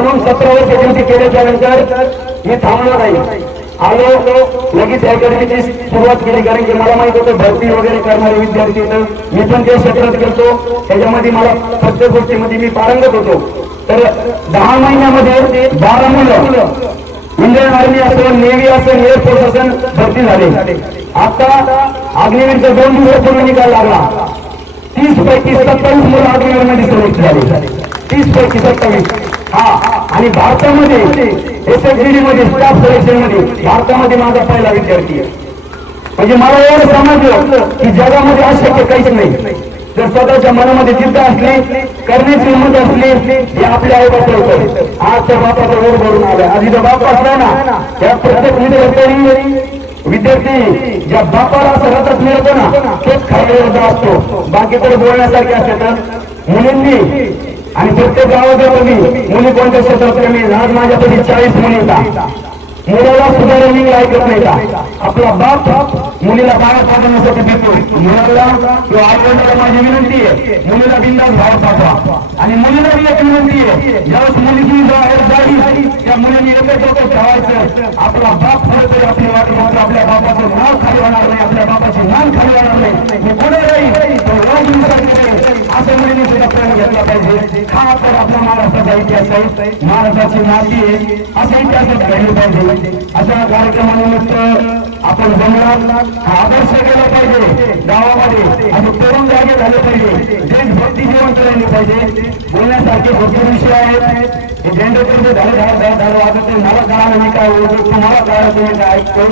म्हणून 17 वर्ष ड्युटी केल्याच्या नंतर मी थांबणार नाही. आलो लगेच अकॅडमीची सुरुवात केली, कारण की मला माहित होतं भरती वगैरे करणारे विद्यार्थी तर मी पण त्या क्षेत्रात गेलो. त्याच्यामध्ये मला प्रत्येक गोष्टीमध्ये मी पारंगत होतो. तर 10 महिन्यामध्ये 12 मुलं इंडियन आर्मी असेल, नेव्ही असेल, एअरफोर्स असेल भरती झाले. आता अग्निवीरचा 2 दिवसापूर्वी निकाल लागला. 30 पैकी 27 मुलं अग्निवीरमध्ये सिलेक्ट झाले. 30 पैकी 27. हा, आणि भारतामध्ये SSGD मध्ये स्टाफ सिलेक्शन मध्ये भारतामध्ये माझा पहिला विद्यार्थी आहे. म्हणजे मला एवढं समजलं की जगामध्ये अशक्य काहीच नाही. जर स्वतःच्या मनामध्ये जिद्द असली, करण्याची हिंमत असली, हे आपल्या आई बाप होतं. आज त्या बापाचा ओढ भरून आलाय. आज इथं बाप असला ना, त्या प्रत्येक विद्यार्थी ज्या बापाला सरतच मिळतो ना, तोच खायला असतो. बाकीकडे बोलण्यासारखे असते. तर मुलींनी आणि प्रत्येक गावाच्या मुली कोणत्या क्षेत्रात मी आज माझ्यापैकी 40 मुली येतात. मुलाला सुद्धा रनिंग ऐकत नाही का? आपला बाप मुलीला बाहेर पाठवण्यासाठी देतो. मुलाला किंवा आईवडिलांना माझी विनंती आहे, मुलीला बिंदास बाहेर पाठवा. आणि मुलीला एक विनंती आहे, ज्यावेळेस मुलगी बाहेर जाईल त्या मुलीने एकच डोकं ठेवायचं, आपला बाप खरंतरी आपली वाट बघतो. आपल्या बापाचं नाव खाली होणार नाही, आपल्या बापाची मान खाली होणार नाही. मी कोणी राहील असं मुलीने सुद्धा प्रेम घेतला पाहिजे. हा तर आपला महाराष्ट्राचा इतिहास आहे, महाराष्ट्राची माती आहे. असा इतिहासात घडली पाहिजे. अशा कार्यक्रमानिमित्त आपण जंगलात आदर्श केला पाहिजे. गावामध्ये असं तरुण जागे झाले पाहिजे. देशभक्ती जीवन राहिली पाहिजे. बोलण्यासारखे भरपूर विषय आहेत. हे झेंडे झाले वाजत मला कळालं मी काय बोलतो, तुम्हाला कळालं तुम्ही काय ऐकतो.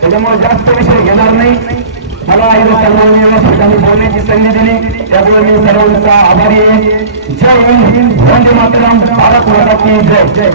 त्याच्यामुळे जास्त विषय घेणार नाही. मला सर्वांनी ठिकाणी बोलण्याची संधी दिली त्यामुळे मी सर्वांचा आभारी आहे. जय हिंद, वंदे मातरम, भारत माता की जय.